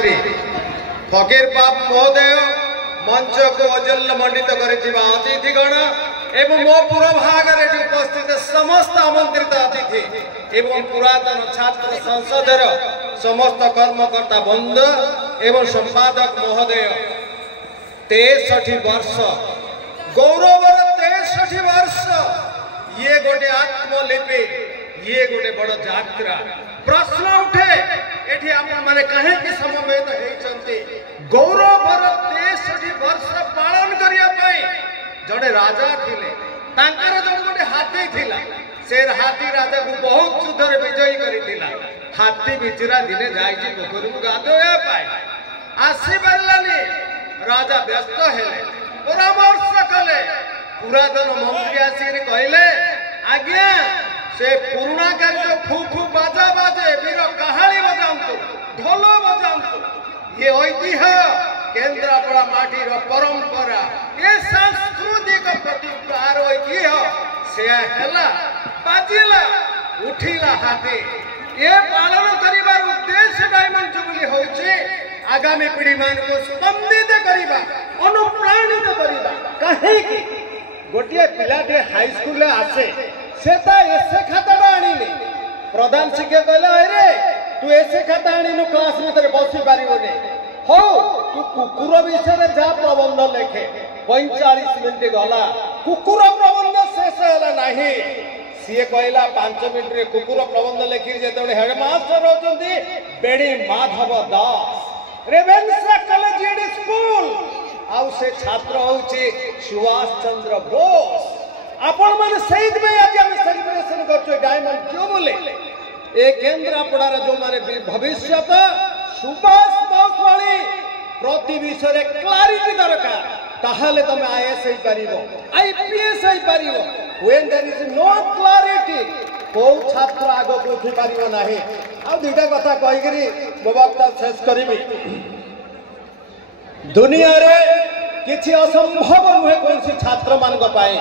छात्री फकीर बाप महोदय मंच को अजल्य मंडित करिथिबा अतिथिगण एवं मो पूर्व भाग उपस्थित समस्त आमंत्रित अतिथि एवं पुरातन छात्र संसदर समस्त कर्मकर्ता बंद एवं संपादक महोदय 63 वर्ष गौरवर 63 वर्ष ये गोटे आत्मलिपि ये गोटे बड़ यात्रा प्रश्न उठे एठी आपण माने कहे कि समवेत हेचंती गौरवर 63 वर्ष पालन करिया पई जड़े राजा थिले तांकर जड़ गोटे हाथी थिला से हाथी राजा को बहुत युद्ध विजयी करिथिला हाथी बिचरा दिने जाइछि पोखरी को गाधोया पाए आसी बल्लानी राजा व्यस्त हेले परामर्श कले पुरातन मंत्री आसी कहले आज्ञा से पुराना काल जो फू फू बाजा बाजे वीर कहाली बजांतु ढोल बजांतु ये ऐतिह्य केन्द्रापड़ा माटी रो परंपरा ये सांस्कृतिक प्रतिभार ऐतिह्य से हेला बाजिला उठिला हाथी ये पालन करिबार उद्देश्य डायमंड जुबली होउची आगामी पीढ़ी मान को स्पंदित करिबा अनुप्राणित करिबा काहे कि गोटिया पिलाटे हाई स्कूल आसे सेता एसे खाता आनिले प्रधान शिक्षक कहले अरे तू एसे खाता आनिनु क्लास में बसी पारिबने हो तू कुकुर विषय जा प्रबंध लेखे 45 मिनिट गला कुकुर प्रबंध शेष होला नाही सीए कहला 5 मिनिट रे कुकुर प्रबंध लेखि जेतोने हेडमास्टर होचंती बेड़ी माधव दास रेवेन्सा कॉलेज स्कूल आउ से छात्र होची सुभाष चंद्र बोस आपण माने शहीद में आज हम सेलिब्रेशन करछो डायमंड जुबली ए केन्द्रापड़ार जो माने भविष्य सुभाष बोस वाली प्रति विषय क्लारिटी दरकार ताहले तमे आईएएस होई परिबो आईपीएस होई परिबो when there is no clarity को छात्र आगो को उठी परिबो नाही आ दुटा कथा कहि करी बबक्ता शेष करिबी दुनिया रे किछि असंभव नुहे कोनसी छात्र मान को पाए